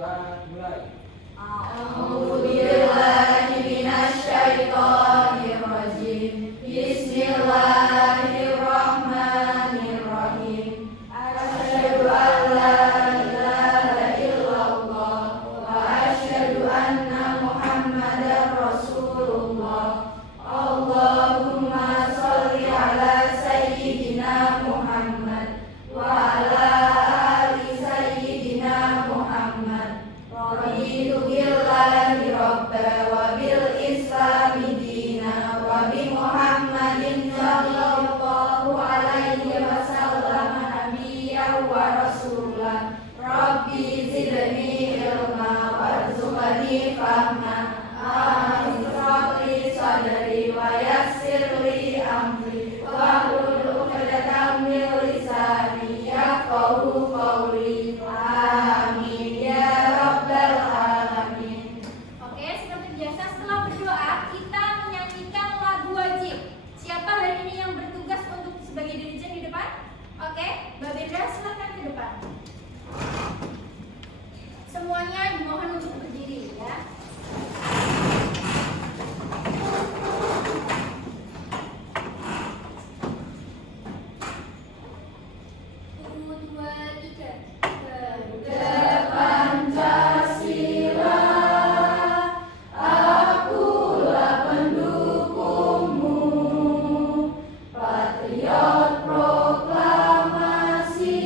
Mulai. A'udzu billahi minasy syaithanir rajim. Bismillahirrahmanirrahim. Asyhadu an la ilaha illallah wa asyhadu anna Muhammadar Rasulullah. Allahumma shalli ala sayyidina Muhammad wa ala ali sayyidina Muhammad. Raditu billahi rabba wa bil islami dina wa bi Muhammadin sallallahu alaihi wasallam nabiyyan wa rasulah. Rabbi zidni ilma warzuqni fahma. Amin rabbi sadri wa yassirli amri wahlul 'uqdatam min lisani yafqahu qawli. Amin ya rabbal alamin. Oke, seperti biasa setelah berdoa kita menyanyikan lagu wajib. Siapa hari ini yang bertugas untuk sebagai dirijen di depan? Oke, Mbak Bendra silakan ke depan. Semuanya dimohon untuk berdiri ya. Satu, dua, tiga. Pancasila, akulah pendukungmu, patriot proklamasi,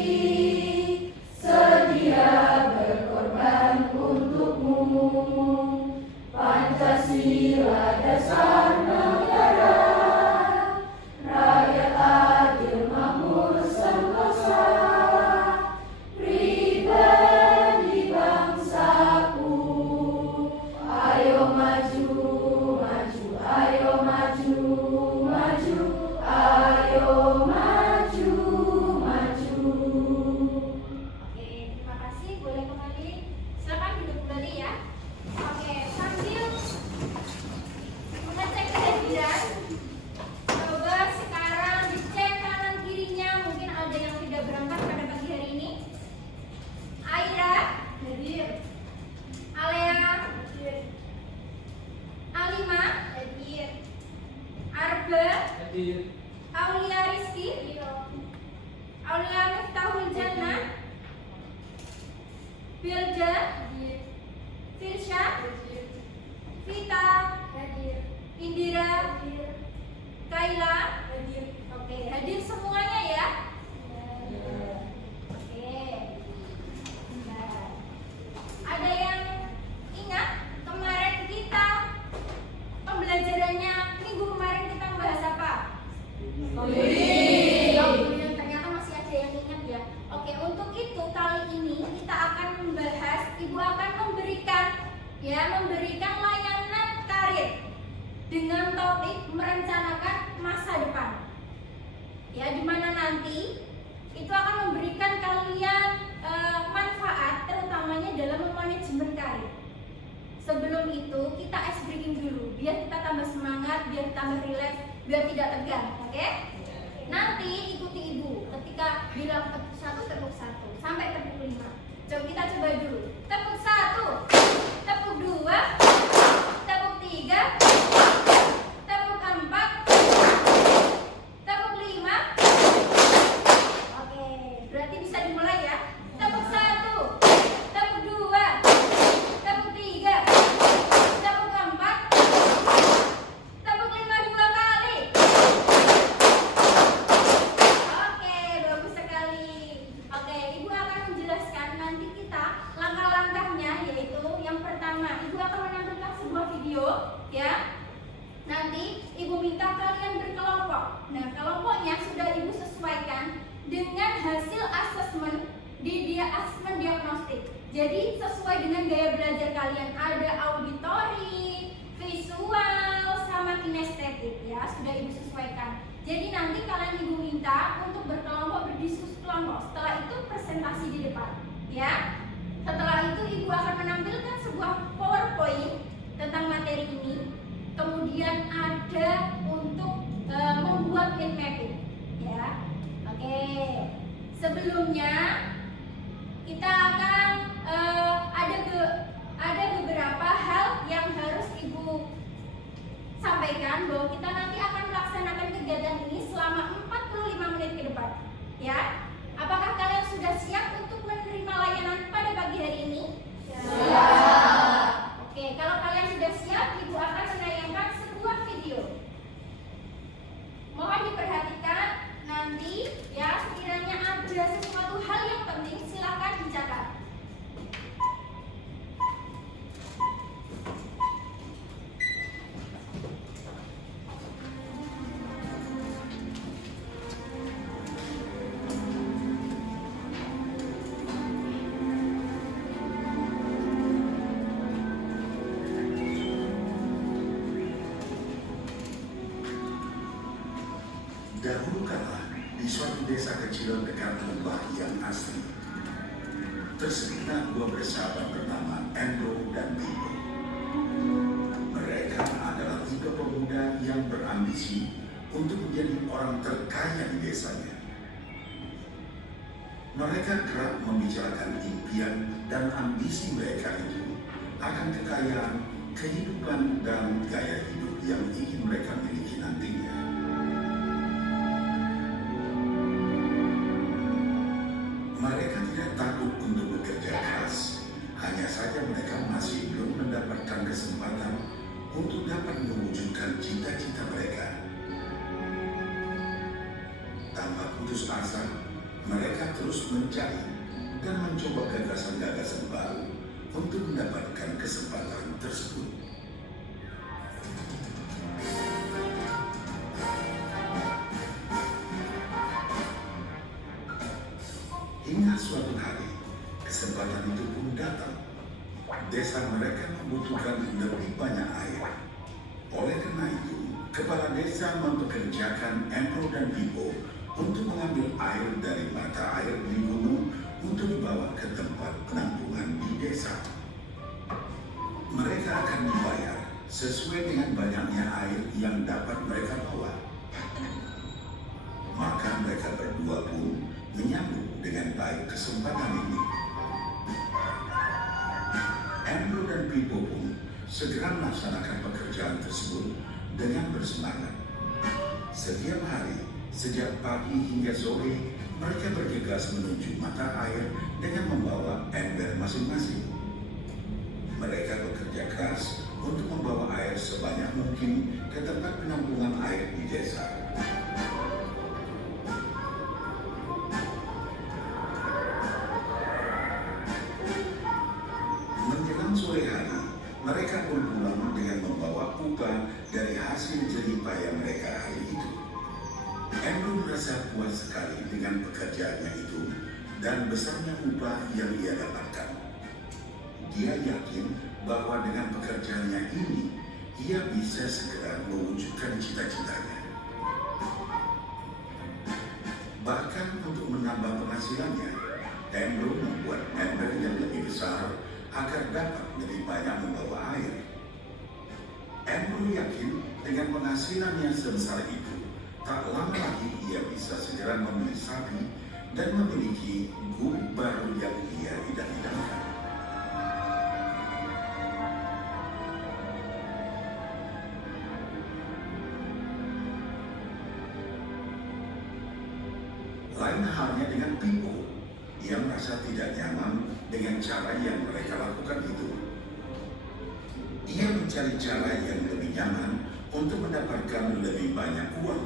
sedia berkorban untukmu. Pancasila dasar negara, rakyat adil makmur sentosa. Pribadi bangsaku, ayo maju, maju, ayo maju, maju, ayo maju, maju. Oke, terima kasih. Boleh kembali. Silakan duduk kembali ya. Oke, sambil mengecek kehadiran, coba sekarang dicek kanan kirinya. Mungkin ada yang tidak berangkat pada pagi hari ini. Aira hadir. Alea hadir. Alima hadir. Arba Hadir. Aulia Rizky Aulia Miftahul Jannah Bilja Firsya Vita Indira Kaila Oke, hadir semuanya ya. Oke. Nah, ada yang ingat kemarin kita pembelajarannya minggu kemarin kita membahas apa? Ternyata masih ada yang ingat ya. Oke, untuk itu kali ini kita akan membahas, Ibu akan memberikan layanan karir dengan topik merencanakan masa depan. Ya, di mana nanti itu akan memberikan kalian manfaat terutamanya dalam memanajemen karir. Sebelum itu kita ice breaking dulu, biar kita tambah semangat, biar tambah rileks, biar tidak tegang, oke? Nanti ikuti ibu, ketika bilang tepuk satu sampai tepuk 5. Coba kita coba dulu. Tepuk 1, tepuk 2, tepuk 3, tepuk 4, tepuk 5. Oke, berarti bisa dimulai ya. Tepuk 1, tepuk 2, tepuk 3, tepuk 4, tepuk 5 2 kali. Oke, bagus sekali. Oke, Ibu akan menjelaskan nanti kita langkah-langkahnya, yaitu yang pertama Ibu akan menampilkan sebuah video ya. Nanti Ibu minta kalian berkelompok. Nah, kelompoknya sudah Ibu sesuaikan dengan hasil asesmen asesmen diagnostik. Jadi sesuai dengan gaya belajar kalian, ada auditori, visual, sama kinestetik ya, sudah Ibu sesuaikan. Jadi nanti kalian Ibu minta untuk berkelompok, berdiskusi kelompok. Setelah itu presentasi di depan ya. Setelah itu Ibu akan menampilkan sebuah PowerPoint tentang materi ini. Kemudian ada untuk membuat mind mapping ya. Oke. Sebelumnya kita akan ada sampaikan bahwa kita nanti akan melaksanakan kegiatan ini selama 45 menit ke depan. Ya, apakah kalian sudah siap untuk menerima layanan pada pagi hari ini? Siap. Oke, kalau kalian sudah siap, Ibu akan menayangkan sebuah video. Mohon diperhatikan nanti ya, sekiranya ada sesuatu hal yang penting silakan dicatat. Dahulu kala, di suatu desa kecil dekat lembah yang asli, tersedia dua bersahabat bernama Andrew dan Bibo. Mereka adalah tiga pemuda yang berambisi untuk menjadi orang terkaya di desanya. Mereka kerap membicarakan impian dan ambisi mereka itu akan kekayaan, kehidupan, dan gaya hidup yang ingin mereka miliki nantinya. Mereka tidak takut untuk bekerja keras, hanya saja mereka masih belum mendapatkan kesempatan untuk dapat mewujudkan cita-cita mereka. Tanpa putus asa, mereka terus mencari dan mencoba gagasan-gagasan baru untuk mendapatkan kesempatan tersebut. Hingga suatu hari, kesempatan itu pun datang. Desa mereka membutuhkan lebih banyak air. Oleh karena itu, kepala desa mempekerjakan Andrew dan Bibo untuk mengambil air dari mata air di gunung untuk dibawa ke tempat penampungan di desa. Mereka akan dibayar sesuai dengan banyaknya air yang dapat mereka bawa. Maka mereka berdua pun menyambut dengan baik kesempatan ini. Andrew dan Bibo pun segera melaksanakan pekerjaan tersebut dengan bersemangat. Setiap hari, sejak pagi hingga sore, mereka bergegas menuju mata air dengan membawa ember masing-masing. Mereka bekerja keras untuk membawa air sebanyak mungkin ke tempat penampungan air di desa. Menjelang sore hari, mereka pun pulang dengan membawa upah dari hasil jerih payah mereka hari itu. Andrew merasa puas sekali dengan pekerjaannya itu dan besarnya upah yang ia dapatkan. Dia yakin bahwa dengan pekerjaannya ini, ia bisa segera mewujudkan cita-citanya. Bahkan untuk menambah penghasilannya, Andrew membuat ember yang lebih besar agar dapat lebih banyak membawa air. Andrew yakin dengan penghasilannya sebesar itu, tak lama lagi ia bisa segera membeli sapi dan memiliki guru baru yang ia idam-idamkan. Lain halnya dengan Bibo, ia merasa tidak nyaman dengan cara yang mereka lakukan itu. Ia mencari cara yang lebih nyaman untuk mendapatkan lebih banyak uang.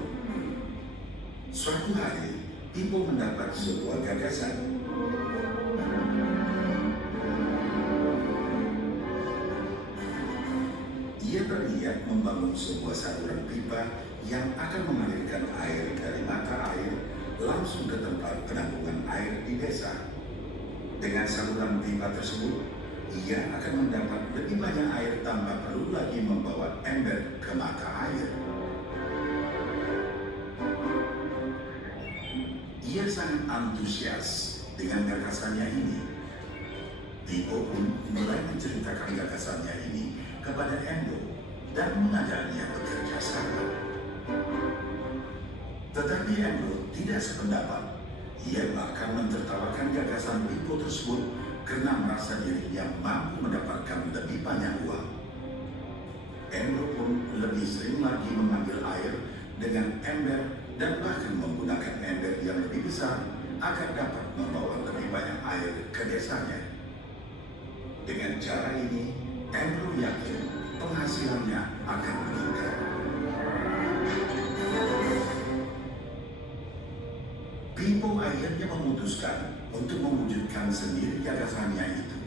Suatu hari, Bibo mendapat sebuah gagasan. Ia berniat membangun sebuah saluran pipa yang akan mengalirkan air dari mata air langsung ke tempat penampungan air di desa. Dengan saluran pipa tersebut, ia akan mendapat lebih banyak air tanpa perlu lagi membawa ember ke mata air. Ia sangat antusias dengan gagasannya ini. Bibo pun mulai menceritakan gagasannya ini kepada Andrew dan mengajaknya bekerja sama. Tetapi Andrew tidak sependapat. Ia bahkan mentertawakan gagasan Bibo tersebut karena merasa dirinya mampu mendapatkan lebih banyak uang. Embro pun lebih sering lagi mengambil air dengan ember dan bahkan menggunakan ember yang lebih besar agar dapat membawa lebih banyak air ke desanya. Dengan cara ini, Embro yakin penghasilannya akan meningkat. Pipo akhirnya memutuskan untuk mewujudkan sendiri gagasannya itu.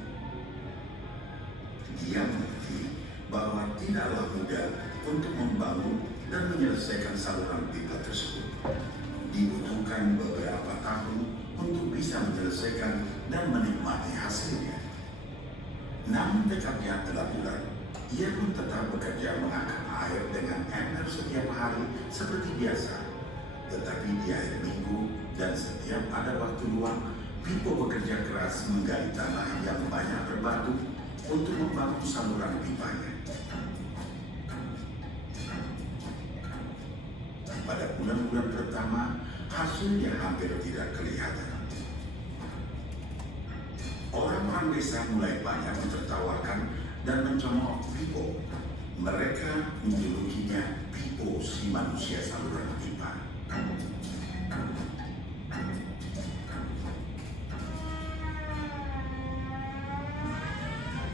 Dia mengerti bahwa tidaklah mudah untuk membangun dan menyelesaikan saluran pipa tersebut. Dibutuhkan beberapa tahun untuk bisa menyelesaikan dan menikmati hasilnya. Namun tekadnya telah bulat. Ia pun tetap bekerja mengangkat air dengan ember setiap hari seperti biasa. Tetapi di akhir minggu dan setiap ada waktu luang, Pipo bekerja keras menggali tanah yang banyak berbatu untuk membangun saluran pipanya. Pada bulan-bulan pertama, hasilnya hampir tidak kelihatan. Orang-orang desa mulai banyak mentertawakan dan mencemooh Pipo. Mereka menjulukinya Pipo si manusia saluran pipa.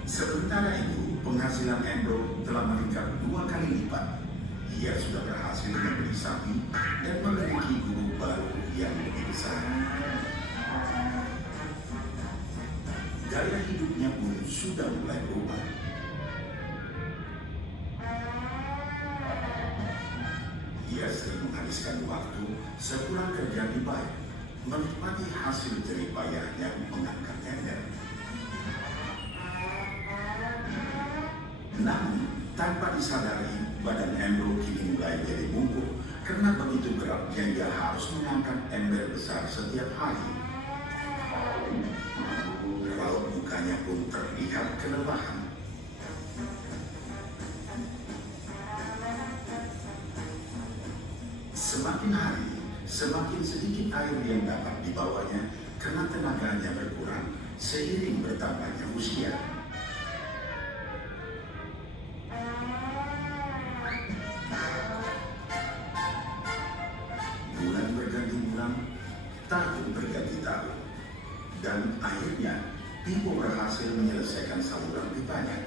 Sementara itu, penghasilan Embro telah meningkat 2 kali lipat. Ia sudah berhasil membeli sapi dan memiliki gubuk baru yang lebih besar. Gaya hidupnya pun sudah mulai berubah. Ia sering menghabiskan waktu sepulang kerja di baik, menikmati hasil jerih payahnya mengangkat ember. Namun, tanpa disadari, badan Embro kini mulai jadi bungkuk karena begitu beratnya ia harus mengangkat ember besar setiap hari. Raut mukanya pun terlihat kelelahan. Semakin hari, semakin sedikit air yang dapat dibawanya karena tenaganya berkurang seiring bertambahnya usia. Bulan berganti bulan, tahun berganti tahun, dan akhirnya Pipo berhasil menyelesaikan saluran pipanya.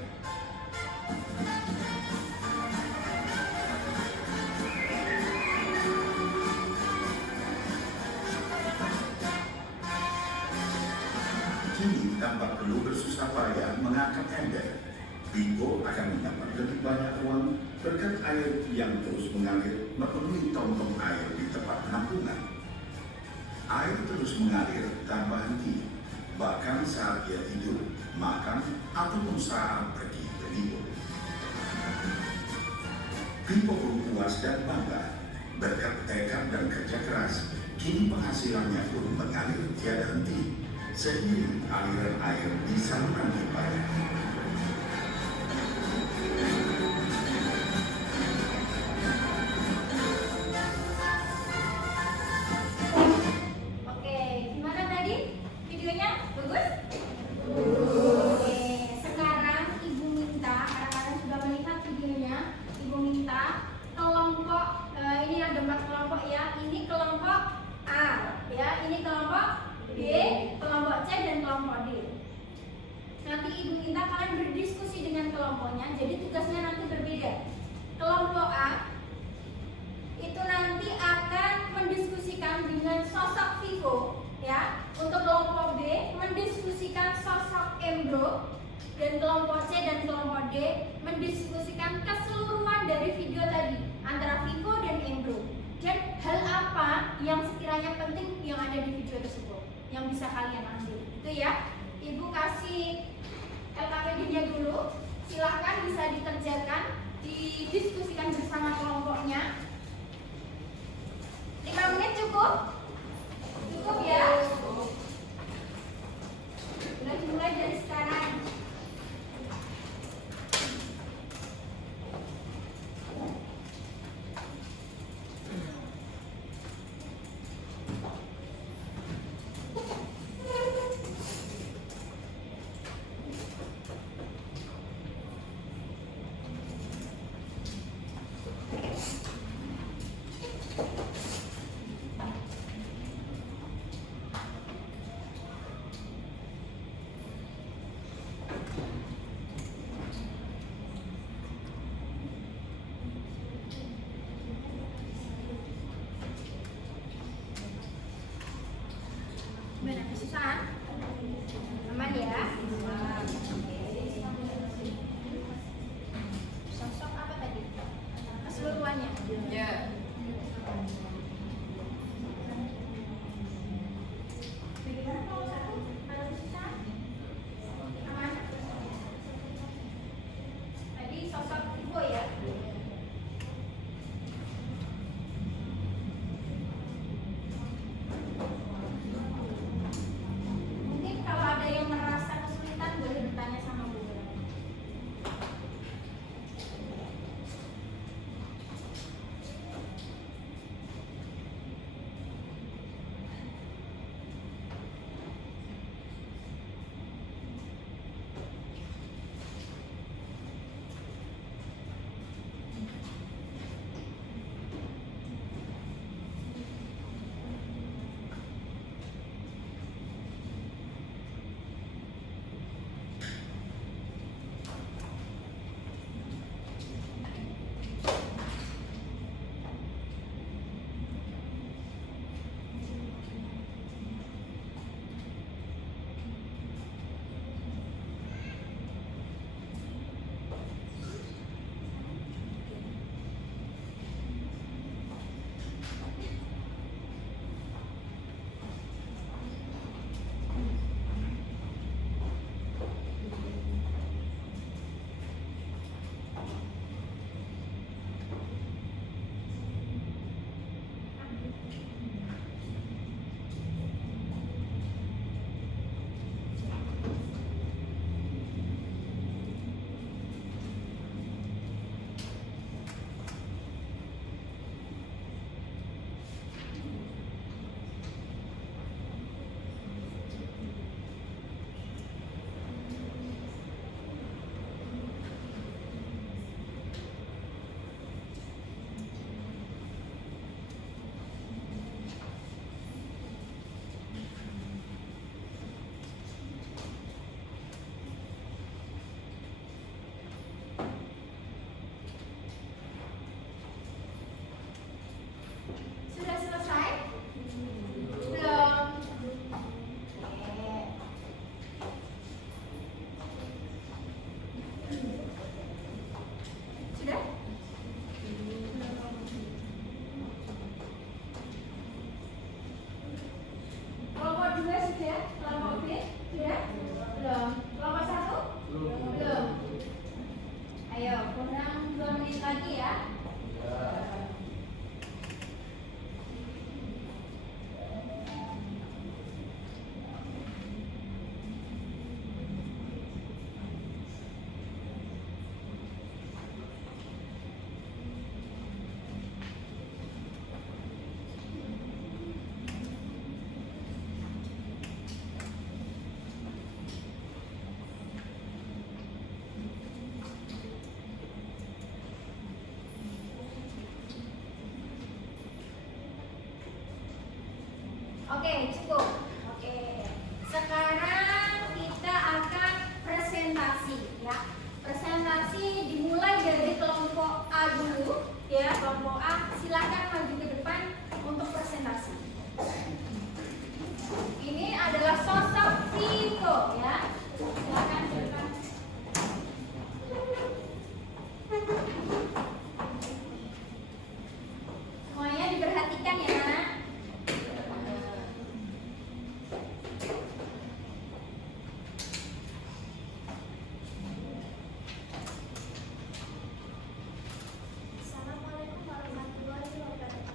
Kini tanpa perlu bersusah payah mengangkat ember, Pipo akan mendapat lebih banyak uang berkat air yang terus mengalir memenuhi tong-tong air di tempat penampungan. Air terus mengalir tanpa henti, bahkan saat ia tidur, makan, ataupun saat pergi berlibur. Pipo pun puas dan bangga. Berkat tekad dan kerja keras, kini penghasilannya pun mengalir tiada henti, seiring aliran air di saluran pipanya. Oke, gimana tadi videonya? Bagus? Oke, sekarang Ibu minta, kadang-kadang sudah melihat videonya, Ibu minta kelompok, ini ada 4 kelompok ya, ini kelompok A, ya, ini kelompok B, kelompok C, dan kelompok D. Nanti Ibu minta kalian berdiskusi dengan kelompoknya, jadi tugasnya nanti berbeda. Kelompok A itu nanti akan mendiskusikan dengan sosok Pipo, ya. Untuk kelompok B mendiskusikan sosok Embro, dan kelompok C dan kelompok D mendiskusikan keseluruhan dari video tadi antara Pipo dan Embro, dan hal apa yang sekiranya penting yang ada di video tersebut yang bisa kalian ambil. Itu ya. Ibu kasih LKPD-nya dulu. Silahkan bisa dikerjakan, didiskusikan bersama kelompoknya. 5 menit cukup? Cukup ya? Udah dimulai dari sekarang. Gimana kesusahan? Aman ya? Sosok apa tadi? Keseluruhannya? Ya. Bagaimana kalau satu? Ada kesusahan? Aman? Tadi sosok ibu ya? Mungkin kalau ada yang merasa kesulitan boleh bertanya sama Bu. Sudah selesai? Belum? Oke. Sudah? Kelompok 2 sudah? Kelompok B sudah? Belum? Kelompok 1? Belum. Ayo, kurang 2 menit lagi ya. Oke, cukup. Oke. Sekarang kita akan presentasi ya. Presentasi dimulai dari kelompok A dulu ya. Kelompok A silakan maju ke depan untuk presentasi. Ini adalah sosok Vivo ya. Silakan ke depan. Semuanya diperhatikan ya. Assalamualaikum warahmatullahi wabarakatuh.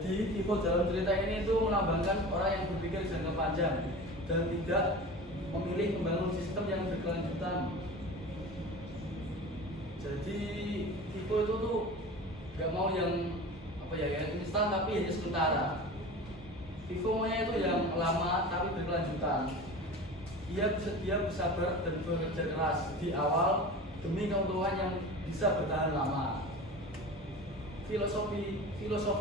Jadi Vivo dalam cerita ini itu melambangkan orang yang berpikir jangka panjang dan tidak memilih membangun sistem yang berkelanjutan. Jadi Vivo itu tuh gak mau yang yang instan tapi hanya sementara. Vivo maunya itu yang lama tapi berkelanjutan. Ia bersedia bersabar dan bekerja keras di awal demi keuntungan yang bisa bertahan lama. Filosofi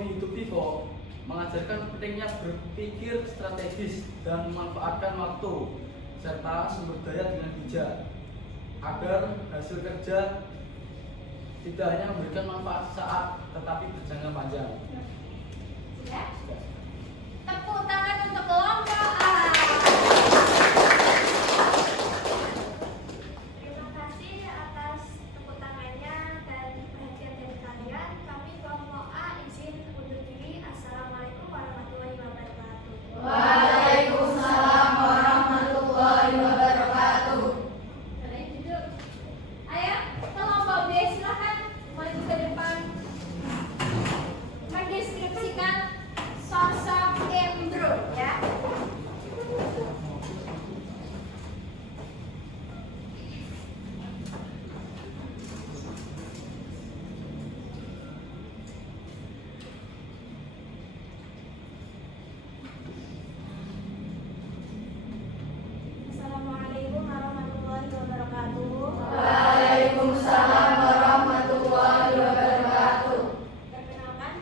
hidup Vivo mengajarkan pentingnya berpikir strategis dan memanfaatkan waktu serta sumber daya dengan bijak agar hasil kerja tidak hanya memberikan manfaat saat tetapi berjangka panjang. Sudah? Tepuk tangan untuk kelompok A. Terima kasih atas tepuk tangannya dan perhatian dari kalian. Kami kelompok A izin undur diri. Assalamualaikum warahmatullahi wabarakatuh. Waalaikumsalam warahmatullahi wabarakatuh. Kalian duduk. Ayo, kelompok B silakan maju ke depan. Mendeskripsikan sosok Embro ya. Assalamualaikum warahmatullahi wabarakatuh. Waalaikumsalam warahmatullahi wabarakatuh. Perkenalkan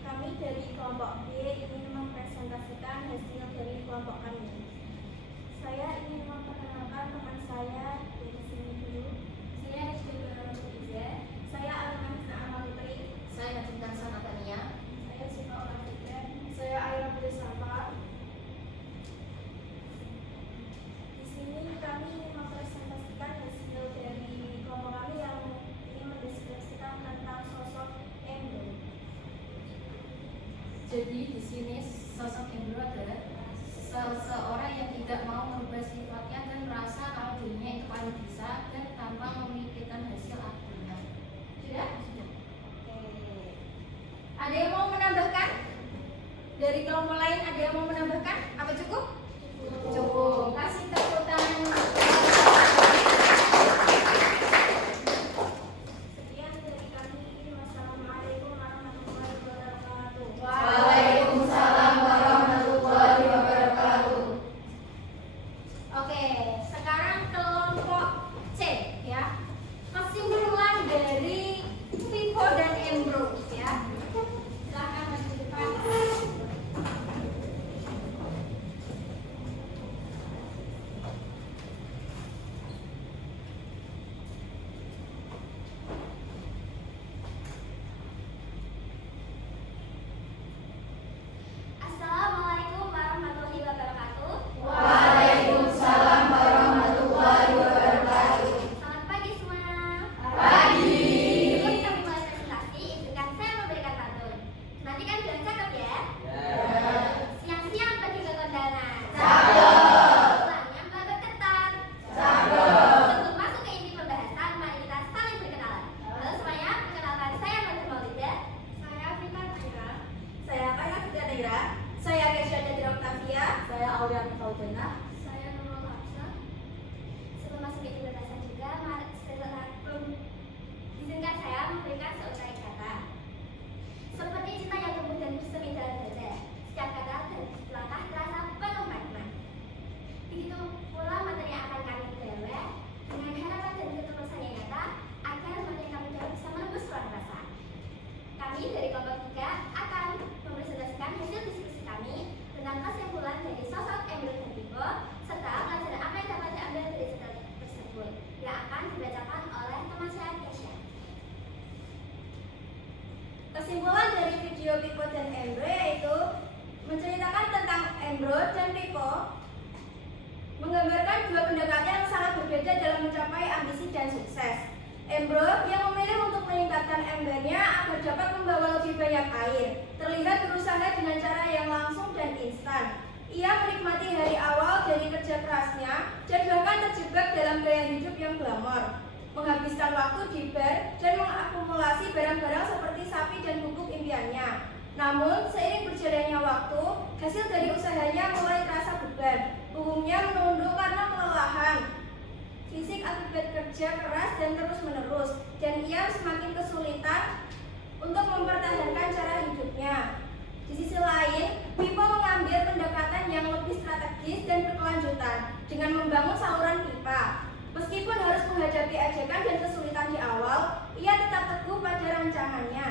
kami dari kelompok B ingin mempresentasikan hasil dari kelompok kami. Saya ingin memperkenalkan teman saya dari sini dulu. Saya Rizky. Saya Alman Putri. Saya Najib Sanatania. Saya Siva Olafika. Saya Aira Putri Safa. Di sini kami ingin mempresentasikan hasil dari kelompok kami yang ingin mendeskripsikan tentang sosok Embro. Jadi di sini sosok Embro adalah seseorang yang tidak mau merubah sifatnya dan merasa kalau dirinya itu paling bisa dan tanpa memikirkan hasil akhirnya. Sudah? Ada yang mau menambahkan? Dari kelompok lain ada yang mau menambahkan? Apa cukup? Cukup. Kasih tepuk tangan. Sekian dari kami. Wassalamualaikum warahmatullahi wabarakatuh. Waalaikumsalam warahmatullahi wabarakatuh. Oke, sekarang kelompok C ya. Kesimpulan dari Vivo dan Embro ya. Silakan maju depan. Assalamualaikum warahmatullahi wabarakatuh. Waalaikumsalam warahmatullahi wabarakatuh. Selamat pagi semua. Pagi. Sebelum kami mulai presentasi, izinkan saya memberikan pantun. Nanti kan bilang cakep ya. Siang-siang pergi ke kondangan. Pulangnya mbak berketan. Sebelum masuk ke inti pembahasan, mari kita saling berkenalan. Halo semuanya, perkenalkan saya Mbak Maulida. Saya Afrika Naira. Saya Kaya Fitria Naira. Saya Kesha Jadira Octavia. Saya Auliana Fauzena. Saya Nurul Hafsa. Sebelum masuk ke inti pembahasan juga, izinkan saya memberikan seutai kata. Seperti cinta yang tumbuh dan bersemi dalam dada, setiap kata dan langkah terasa penuh makna. Begitu pula materi yang akan kami bawa dengan harapan dan ketulusan yang nyata agar materi kami bawa bisa menembus ruang rasa. Kami dari kelompok 3 akan mempresentasikan hasil diskusi kami tentang kesimpulan dari sosok Embro dan Vivo serta pelajaran apa yang dapat diambil dari cerita tersebut yang akan dibacakan oleh teman saya Kesha. Kesimpulan dari video Vivo dan Embro yaitu menceritakan tentang Embro dan Vivo, menggambarkan dua pendekatan yang sangat berbeda dalam mencapai ambisi dan sukses. Embro yang memilih untuk meningkatkan embernya agar dapat membawa lebih banyak air, terlihat berusaha dengan cara yang langsung dan instan. Ia menikmati hari awal dari kerja kerasnya dan bahkan terjebak dalam gaya hidup yang glamor, menghabiskan waktu di bar dan mengakumulasi barang-barang seperti sapi dan bubuk impiannya. Namun, seiring berjalannya waktu, hasil dari usahanya mulai terasa beban. Punggungnya menunduk karena kelelahan fisik akibat kerja keras dan terus-menerus, dan ia semakin kesulitan untuk mempertahankan cara hidupnya. Di sisi lain, Pipo mengambil pendekatan yang lebih strategis dan berkelanjutan dengan membangun saluran pipa. Meskipun harus menghadapi ajakan dan kesulitan di awal, ia tetap teguh pada rencananya.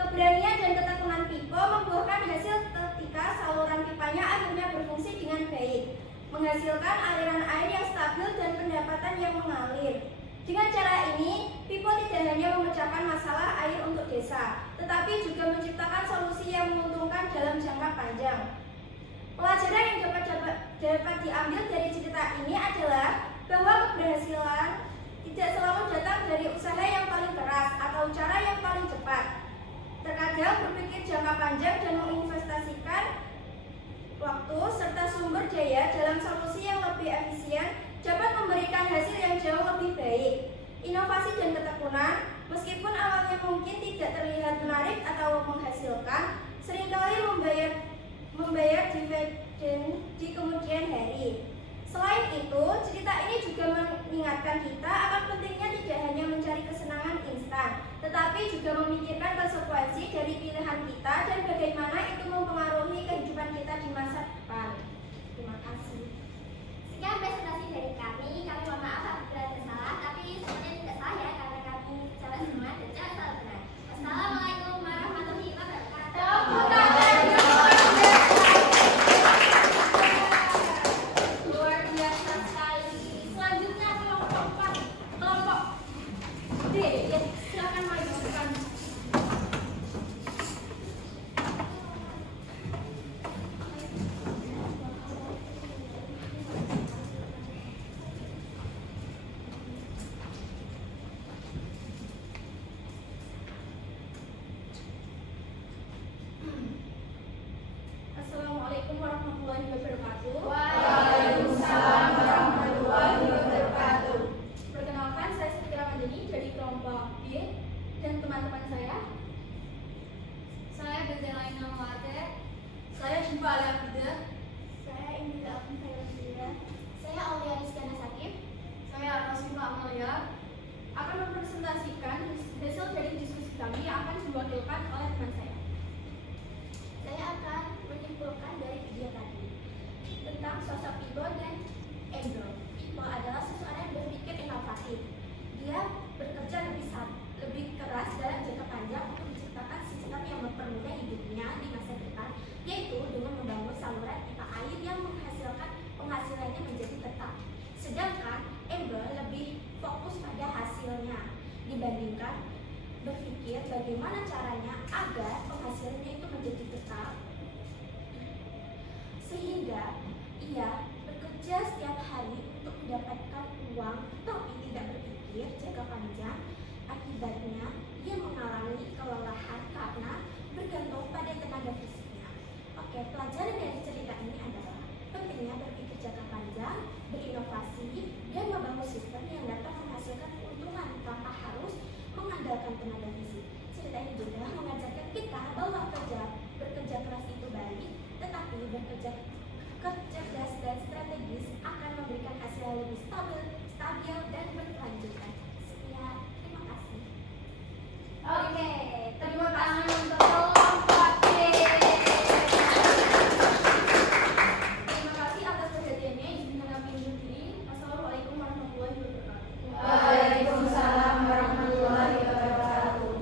Keberanian dan ketekunan Pipo membuahkan hasil ketika saluran pipanya akhirnya berfungsi dengan baik, menghasilkan aliran air yang stabil dan pendapatan yang mengalir. Dengan cara ini, Pipo tidak hanya memecahkan masalah air untuk desa, tetapi juga menciptakan solusi yang menguntungkan dalam jangka panjang. Pelajaran yang dapat diambil dari cerita ini adalah bahwa keberhasilan tidak selalu datang dari usaha yang paling keras atau cara yang paling cepat. Terkadang berpikir jangka panjang dan menginvestasikan waktu serta sumber daya dalam solusi yang lebih efisien dapat memberikan hasil yang jauh lebih baik. Inovasi dan ketekunan, meskipun awalnya mungkin tidak terlihat menarik atau menghasilkan, seringkali membayar dividen di kemudian hari. Selain itu, cerita ini juga mengingatkan kita akan pentingnya tidak hanya mencari kesenangan instan, tetapi juga memikirkan konsekuensi dari pilihan kita dan bagaimana itu mempengaruhi kehidupan kita di masa depan. Terima kasih. Sekian presentasi dari kami mohon maaf apabila ada salah, tapi semuanya tidak salah ya, karena kami bicara semua dan jangan salah benar. Wassalamualaikum warahmatullahi wabarakatuh. Luar biasa sekali. Selanjutnya kelompok 4, kelompok D. Ya, silakan maju ke kami. Assalamualaikum warahmatullahi wabarakatuh. Waalaikumsalam warahmatullahi wabarakatuh. Perkenalkan, saya Siti Ramadhani dari kelompok B dan teman-teman saya. Saya Bezelaina Muate. Saya Syifa Alhamida. Saya Indira Abdullah. Saya Aulia Rizkana Sakif. Saya Rosima Amalia akan mempresentasikan hasil dari diskusi kami yang akan diwakilkan oleh teman saya. Saya akan menyimpulkan dari video tadi tentang sosok Pipo dan Endro. Pipo adalah seseorang yang berpikir inovatif. Dia bekerja lebih keras dalam jangka panjang untuk menciptakan sistem yang mempermudah hidupnya di masa depan, yaitu dengan membangun saluran pipa air yang menghasilkan penghasilannya menjadi tetap. Sedangkan Endro lebih fokus pada hasilnya dibandingkan berpikir bagaimana caranya agar penghasilannya itu menjadi tetap, sehingga ia bekerja setiap hari untuk mendapatkan uang tapi tidak berpikir jangka panjang. Akibatnya ia mengalami kelelahan karena bergantung pada tenaga fisiknya. Oke, pelajaran dari cerita ini adalah pentingnya berpikir jangka panjang, berinovasi, dan membangun sistem yang dapat menghasilkan keuntungan tanpa harus mengandalkan tenaga fisik. Cerita ini juga mengajarkan kita bahwa bekerja keras itu baik, tetapi bekerja cerdas dan strategis akan memberikan hasil yang lebih stabil dan berkelanjutan. Sekian, terima kasih. Oke, tepuk tangan untuk kelompok D. Terima kasih atas perhatiannya. Izinkan kami undur diri. Assalamualaikum warahmatullahi wabarakatuh. Waalaikumsalam warahmatullahi wabarakatuh.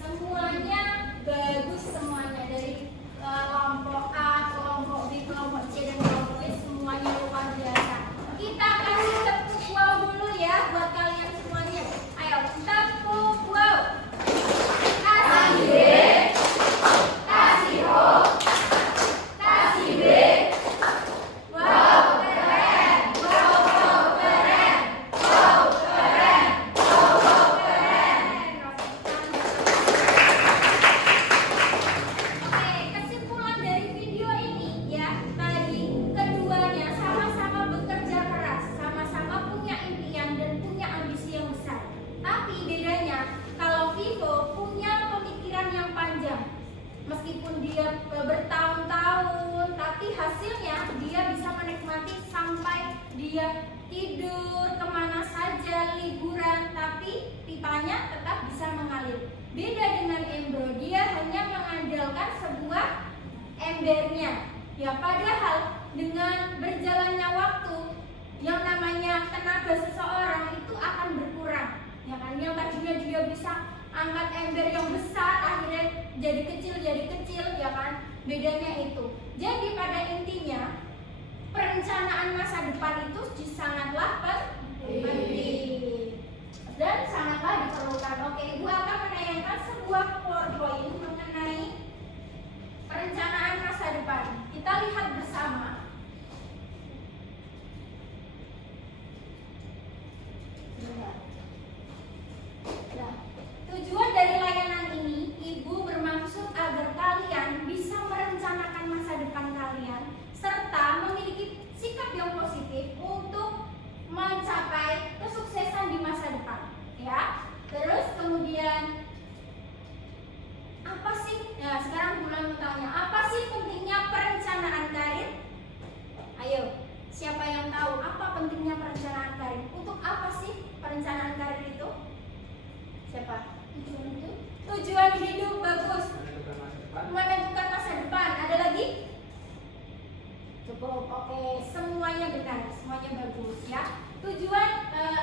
Semuanya bagus, semuanya dari kelompok A, kelompok B, kelompok C, dan kelompok D, semuanya luar biasa. Kita meskipun dia bertahun-tahun, tapi hasilnya dia bisa menikmati sampai dia tidur, kemana saja, liburan, tapi pipanya tetap bisa mengalir. Beda dengan embro, dia hanya mengandalkan sebuah embernya. Ya, padahal dengan berjalannya waktu, yang namanya tenaga seseorang itu akan berkurang. Ya kan, yang tadinya dia bisa angkat ember yang besar, akhirnya jadi kecil, ya kan? Bedanya itu. Jadi pada intinya, perencanaan masa depan itu sangatlah penting dan sangatlah diperlukan. Oke, Ibu akan menayangkan sebuah PowerPoint mengenai perencanaan masa depan. Kita lihat bersama. Nah, tujuan dari layanan ini, Ibu bermaksud agar kalian bisa merencanakan masa depan kalian serta memiliki sikap yang positif untuk mencapai kesuksesan di masa depan, ya. Terus kemudian apa sih? Ya, sekarang mulai bertanya, apa sih pentingnya perencanaan karir? Ayo, siapa yang tahu apa pentingnya perencanaan karir? Untuk apa sih perencanaan karir itu? Siapa? Tujuan hidup, bagus. Menentukan masa depan. Ada lagi? Cukup, oke. Semuanya benar, semuanya bagus ya. Tujuan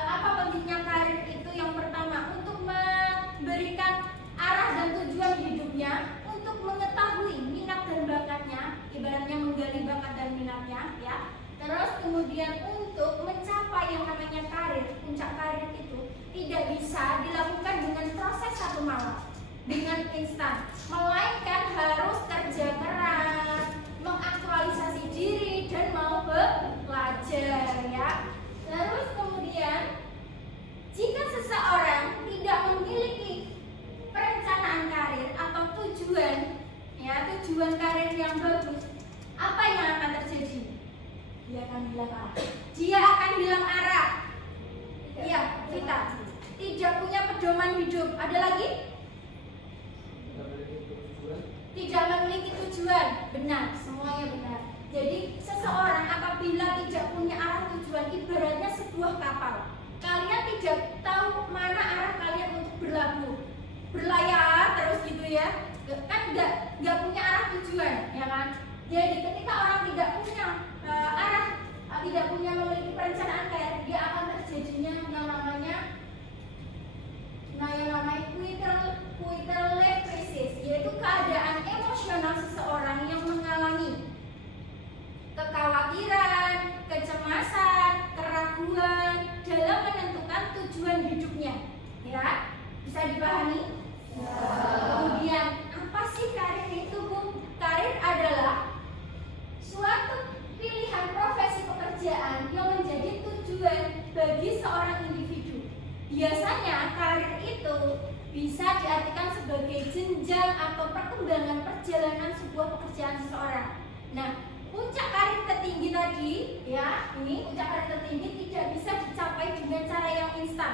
apa pentingnya karir itu? Yang pertama, untuk memberikan arah dan tujuan hidupnya, untuk mengetahui minat dan bakatnya, ibaratnya menggali bakat dan minatnya ya. Terus kemudian untuk mencapai yang namanya karir, puncak karir itu tidak bisa dilakukan dengan proses satu malam, dengan instan, melainkan harus kerja keras, mengaktualisasi diri dan mau belajar ya. Terus kemudian jika seseorang tidak memiliki perencanaan karir atau tujuan ya, tujuan karir yang bagus, apa yang akan terjadi? Dia akan hilang arah. Dia akan hilang arah. Iya, Vita. Tidak punya pedoman hidup. Ada lagi? Tidak memiliki tujuan. Benar, semuanya benar. Jadi seseorang apabila tidak punya arah tujuan, ibaratnya sebuah kapal. Kalian tidak tahu mana arah kalian untuk berlabuh, berlayar terus gitu ya. Kan nggak punya arah tujuan, ya kan? Jadi ketika orang tidak punya arah, tidak punya memiliki perencanaan karir, dia akan terjadinya yang namanya quarter life crisis, yaitu keadaan emosional seseorang yang mengalami kekhawatiran, kecemasan, keraguan dalam menentukan tujuan hidupnya. Ya, bisa dipahami? Kemudian apa sih karir itu, Bu? Karir adalah suatu pilihan profesi pekerjaan yang menjadi tujuan bagi seorang individu. Biasanya karir itu bisa diartikan sebagai jenjang atau perkembangan perjalanan sebuah pekerjaan seseorang. Nah, puncak karir tertinggi tadi, ya, ini puncak karir tertinggi tidak bisa dicapai dengan cara yang instan,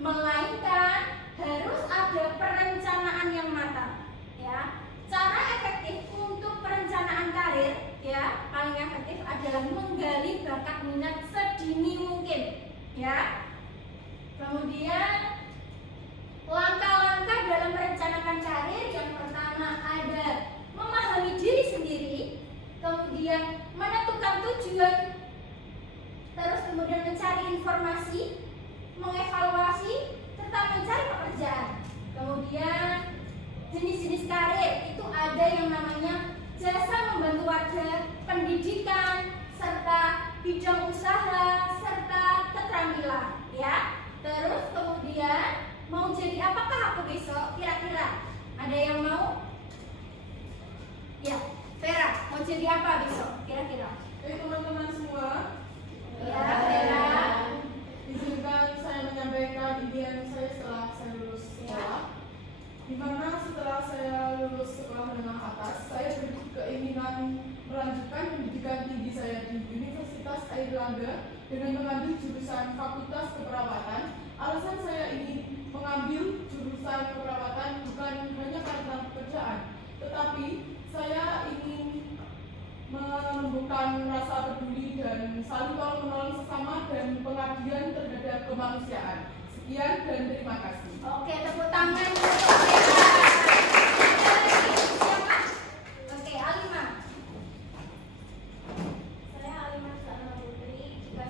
melainkan harus ada perencanaan yang matang. Ya, cara efektif untuk perencanaan karir, ya, paling efektif adalah menggali bakat minat sedini mungkin. Ya, kemudian langkah-langkah dalam merencanakan karir yang pertama ada memahami diri sendiri, kemudian menentukan tujuan, terus kemudian mencari informasi, mengevaluasi, serta mencari pekerjaan. Kemudian jenis-jenis karir itu ada yang namanya jasa membantu warga, pendidikan, serta bidang usaha, serta keterampilan. Ya, terus kemudian mau jadi apakah aku besok? Kira-kira ada yang mau? Ya, Vera, mau jadi apa besok? Kira-kira? Teman-teman semua, Ya, Vera. izinkan saya menyampaikan impian saya setelah saya lulus sekolah. Di mana setelah saya lulus sekolah menengah atas, saya berkeinginan melanjutkan pendidikan tinggi saya di Universitas Airlangga dengan mengambil jurusan Fakultas Keperawatan. Alasan saya ingin mengambil jurusan keperawatan bukan hanya karena pekerjaan, tetapi menumbuhkan rasa peduli dan saling tolong-menolong sesama dan pengabdian terhadap kemanusiaan. Sekian dan terima kasih. Oke, tepuk tangan untuk mereka. Siapa? Oke, Alimah. Saya Alimah Salma Putri. Jika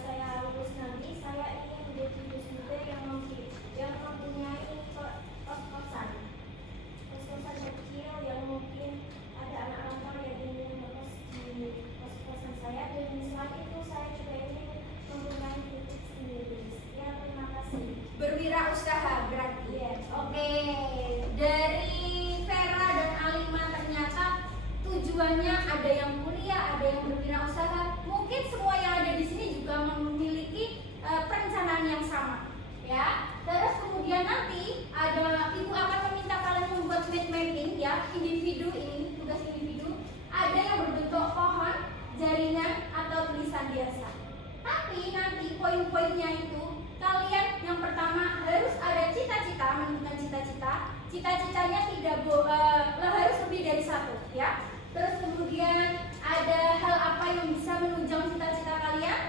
saya lulus nanti, saya ingin menjadi dosen yang mempunyai kos-kosan kecil yang mungkin ada anak rantau yang ingin mengekos di kos-kosan saya, dan selain itu saya juga ingin mempunyai titik sendiri. Ya, terima kasih. Berwirausaha berarti. Yes. Oke, dari Vera dan Alimah ternyata tujuannya ada yang mulia, ada yang berwirausaha. Mungkin semua yang ada di sini juga memiliki perencanaan yang sama, ya. Terus kemudian nanti ibu akan meminta kalian membuat mapping, ya, individu ini tugas individu. Ada yang berbentuk pohon, jaringan atau tulisan biasa. Tapi nanti poin-poinnya itu kalian yang pertama harus ada cita-cita, menentukan cita-cita. Cita-citanya harus lebih dari satu, ya. Terus kemudian ada hal apa yang bisa menunjang cita-cita kalian.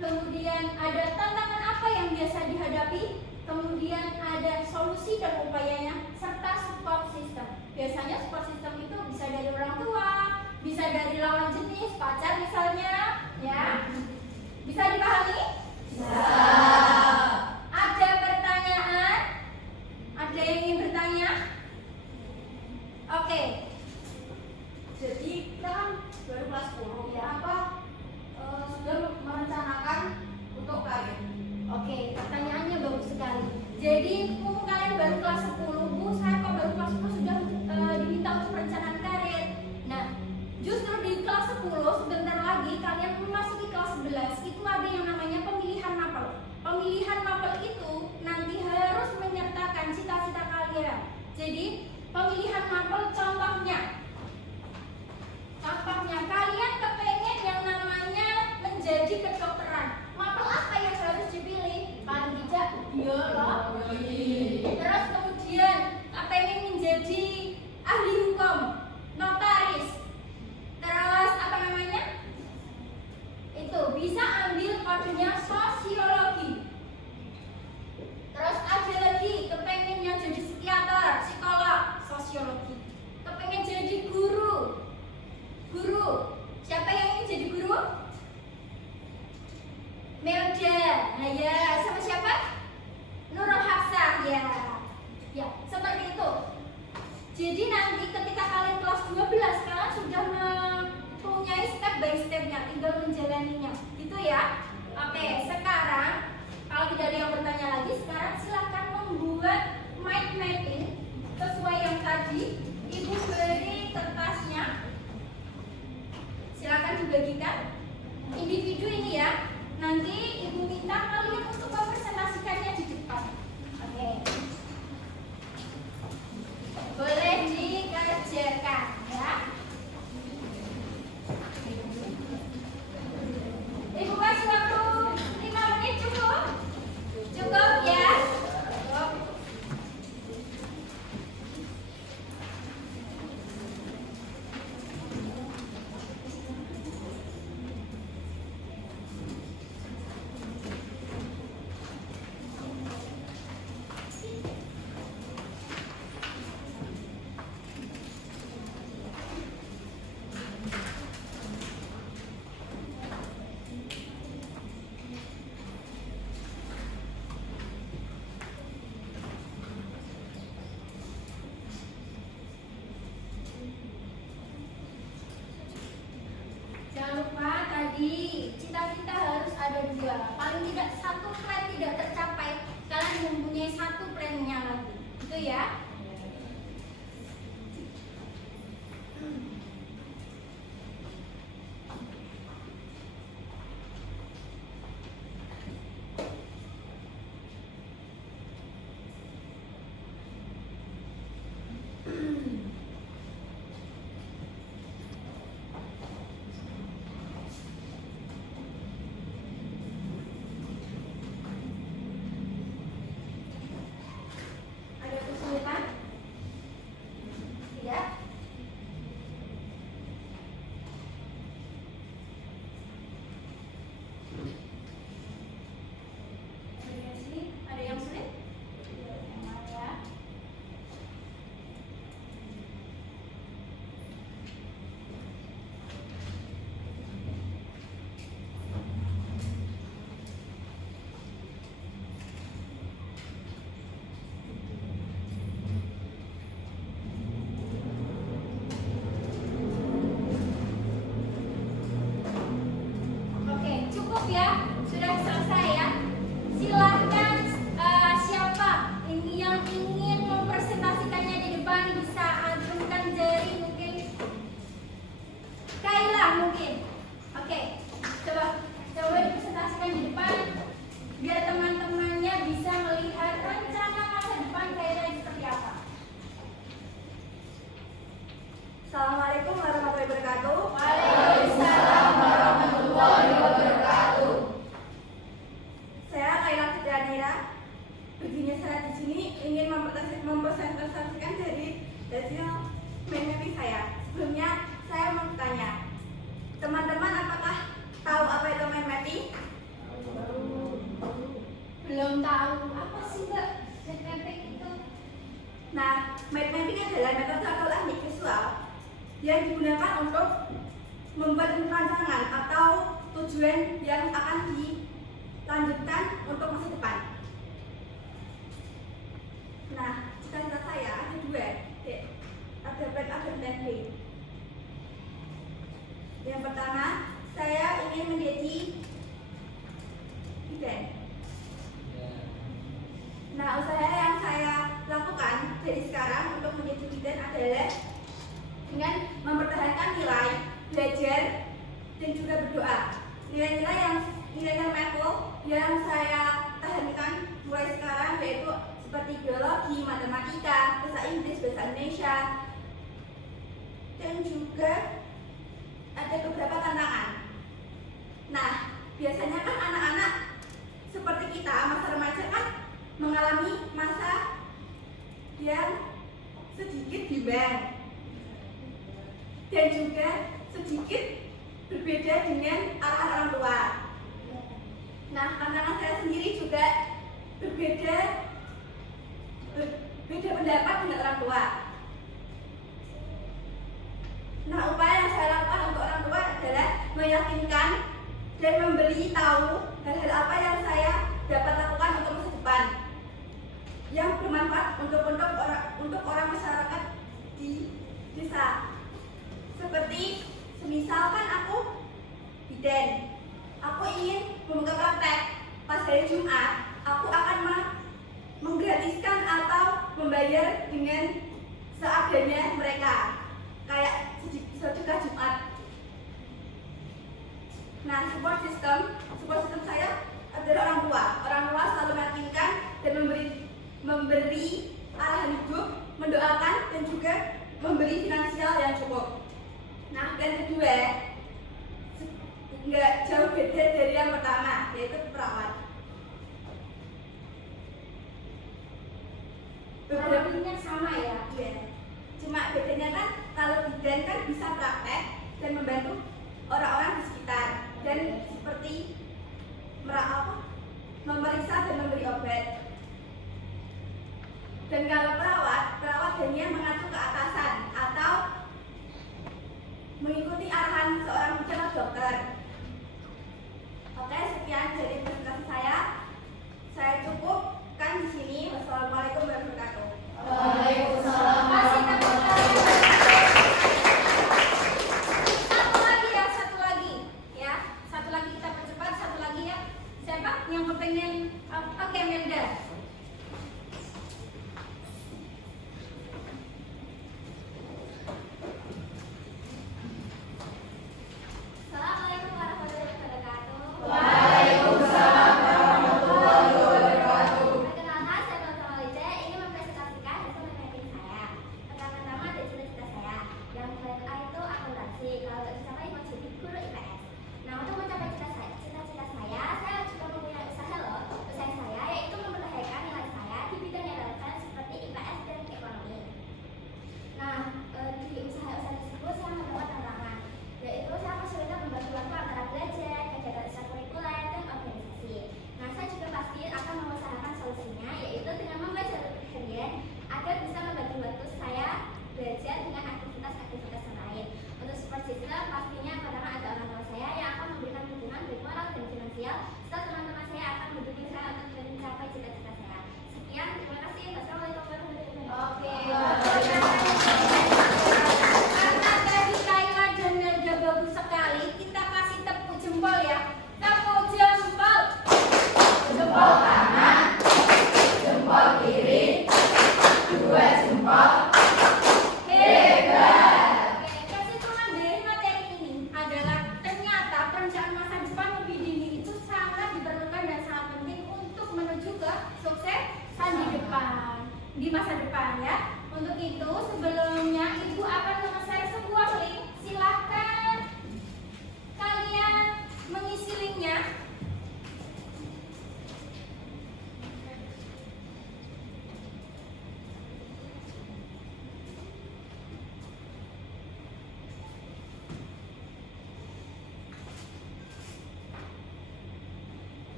Kemudian ada tantangan apa yang biasa dihadapi. Kemudian ada solusi dan upayanya serta support system. Biasanya support system itu bisa dari orang tua, bisa dari lawan jenis, pacar misalnya, ya. Bisa dipahami? Bisa. Ada pertanyaan? Ada yang ingin bertanya? Oke. Jadi kita kan baru kelas 10 ya, apa sudah merencanakan untuk karir? Oke, pertanyaannya bagus sekali. Jadi mumpung kalian baru kelas 10, Bu, saya kok baru kelas 10 sudah diminta untuk perencanaan karir. Nah, justru di kelas 10 sebentar lagi kalian memasuki kelas 11 itu ada yang namanya pemilihan mapel. Pemilihan mapel itu nanti harus menyertakan cita-cita kalian. Jadi pemilihan mapel contohnya kalian kepengen yang namanya menjadi kedokteran. Mapel apa yang harus dipilih? Paling tidak biologi. Terus kemudian pengen menjadi ahli hukum, notaris. Terus apa namanya? Itu bisa ambil kodenya sosiologi. Terus ada lagi kepengennya jadi psikiater, psikolog, sosiologi. Kepengen jadi guru. Siapa yang ingin jadi guru? Melda. Nah ya, sama siapa? Nurul Hafsah, ya. Ya, seperti itu. Jadi nanti ketika kalian kelas 12 kalian sudah mempunyai step by stepnya, tinggal menjalaninya. Gitu ya. Oke, sekarang kalau tidak ada yang bertanya lagi, sekarang silahkan membuat mind mapping sesuai yang tadi. Ibu beri kertasnya. Silakan dibagikan. Individu ini ya. Nanti ibu minta kalian untuk mempresentasikannya di depan. Oke. Boleh dikerjakan ya. Ibu kasih waktu 5 menit cukup? Cukup ya? Cukup. Jangan lupa tadi cita-cita harus ada 2. Paling tidak satu plan tidak tercapai, kalian mempunyai satu plannya lagi. Itu ya. Ada kesulitan? Assalamualaikum warahmatullahi wabarakatuh. Waalaikumsalam warahmatullahi wabarakatuh. Saya Kaila Fitrianira. Begini saya di sini ingin mempresentasikan dari hasil mimpi saya. Sebelumnya saya mau bertanya, teman-teman apakah tahu apa itu mathematik? Belum tahu apa sih Mbak mathematik itu? Nah, mathematik adalah metode atau teknik visual yang digunakan untuk membuat rancangan atau tujuan yang akan dilanjutkan untuk masa depan. Nah, cita-cita saya ada dua, ada plan A dan plan B. Yang pertama, saya ingin menjadi bidan. Nah, usaha yang saya lakukan dari sekarang untuk menjadi bidan adalah dengan mempertahankan nilai, belajar, dan juga berdoa. Nilai-nilai level yang saya tahankan mulai sekarang yaitu seperti biologi, matematika, bahasa Inggris, bahasa Indonesia, dan juga ada beberapa tantangan. Nah, biasanya kan anak-anak seperti kita, masa remaja kan mengalami masa yang sedikit bimbang dan juga sedikit berbeda dengan arahan orang tua. Nah, tantangan saya sendiri juga beda pendapat dengan orang tua. Nah, upaya yang saya lakukan untuk orang tua adalah meyakinkan dan memberi tahu hal-hal apa yang saya dapat lakukan untuk masa depan yang bermanfaat untuk orang masyarakat di desa. Seperti semisalkan aku bidan, aku ingin membuka praktek pas hari Jumat, aku akan menggratiskan atau membayar dengan seadanya mereka, kayak sedekah Jumat. Nah, support system saya adalah orang tua. Orang tua selalu meyakinkan dan memberi arahan hidup, mendoakan dan juga memberi finansial yang cukup. Nah, dan kedua, nggak jauh beda dari yang pertama, yaitu perawat. Beberapa sama ya? Iya. Cuma bedanya kan kalau bidan kan bisa praktek dan membantu orang-orang di sekitar dan seperti memeriksa dan memberi obat. Dan kalau perawat hanya mengacu ke atasan atau mengikuti arahan seorang bidan atau dokter. Oke, sekian dari presentasi saya. Saya cukupkan di sini. Wassalamualaikum warahmatullahi wabarakatuh. Waalaikumsalam. Masih tepuk tangan. Satu lagi kita percepat, satu lagi ya. Siapa yang kepengen pakai Melda? Assalamualaikum warahmatullahi wabarakatuh. Waalaikumsalam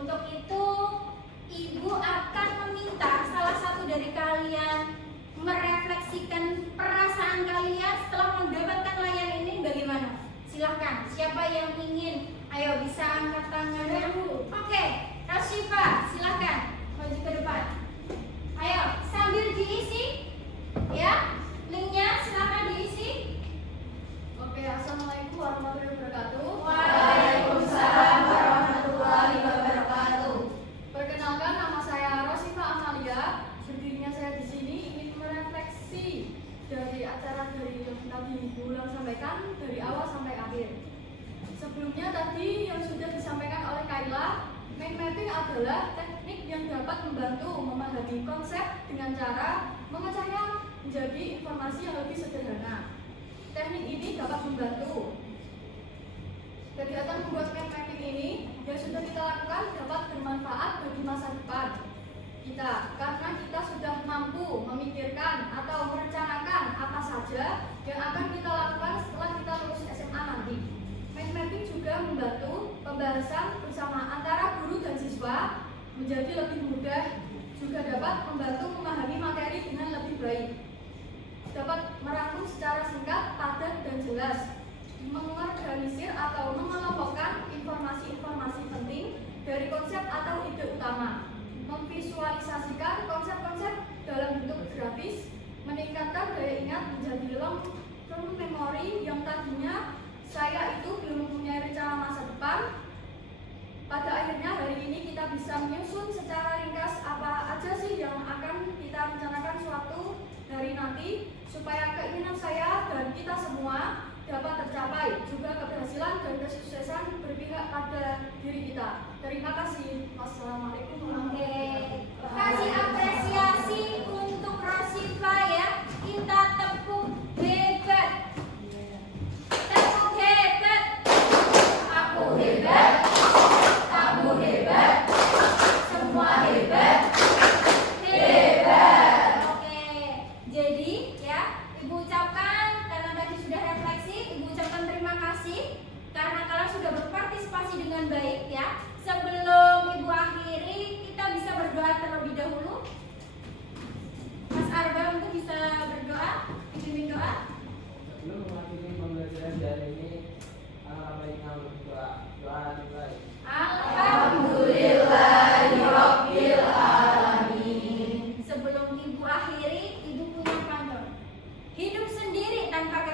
Untuk itu, Ibu akan meminta salah satu dari kalian merefleksikan perasaan kalian setelah mendapatkan layanan ini bagaimana? Silahkan, siapa yang ingin? Ayo, bisa angkat tangannya. Oke, Rasifa, silahkan maju ke depan. Ayo, sambil diisi, ya, linknya silahkan diisi. Oke, assalamualaikum warahmatullahi wabarakatuh. Waalaikumsalam warahmatullahi wabarakatuh. Perkenalkan, nama saya Rosifa Amalia. Berdirinya saya di sini ingin merefleksi dari acara dari yang tadi Ibu Ulang sampaikan dari awal sampai akhir. Sebelumnya tadi yang sudah disampaikan oleh Kaila, mind mapping adalah teknik yang dapat membantu memahami konsep dengan cara memecahnya menjadi informasi yang lebih sederhana. Teknik ini dapat membantu kegiatan membuat mind mapping ini yang sudah kita lakukan dapat bermanfaat bagi masa depan kita, karena kita sudah mampu memikirkan atau merencanakan apa saja yang akan kita lakukan setelah kita lulus SMA nanti. Mind mapping juga membantu pembahasan bersama antara guru dan siswa menjadi lebih mudah, juga dapat membantu memahami materi dengan lebih baik. Dapat merangkum secara singkat, padat, dan jelas, mengorganisir atau mengelompokkan informasi-informasi penting dari konsep atau ide utama, memvisualisasikan konsep-konsep dalam bentuk grafis, meningkatkan daya ingat menjadi long term memory yang tadinya saya itu belum mempunyai rencana masa depan. Pada akhirnya hari ini kita bisa menyusun secara ringkas apa aja sih yang akan kita rencanakan suatu hari nanti, supaya keinginan saya dan kita semua dapat tercapai, juga keberhasilan dan kesuksesan berpihak pada diri kita. Terima kasih. Wassalamualaikum warahmatullahi wabarakatuh. Kasih apresiasi untuk Rosifa ya. Kita tepuk hebat. Tepuk hebat. Aku hebat. Kamu hebat. Semua hebat. Hebat. Oke. Jadi ya, Ibu ucapkan karena tadi sudah refleksi, Ibu ucapkan terima kasih karena kalian sudah berpartisipasi dengan baik ya. Sebelum Ibu akhiri, kita bisa berdoa terlebih dahulu. Mas Arba untuk bisa berdoa, pimpin doa. Sebelum mengakhiri pembelajaran hari ini, baiknya berdoa. Doa dimulai. Alhamdulillahirabbil alamin. Sebelum Ibu akhiri, Ibu punya pantun. Hidup sendiri tanpa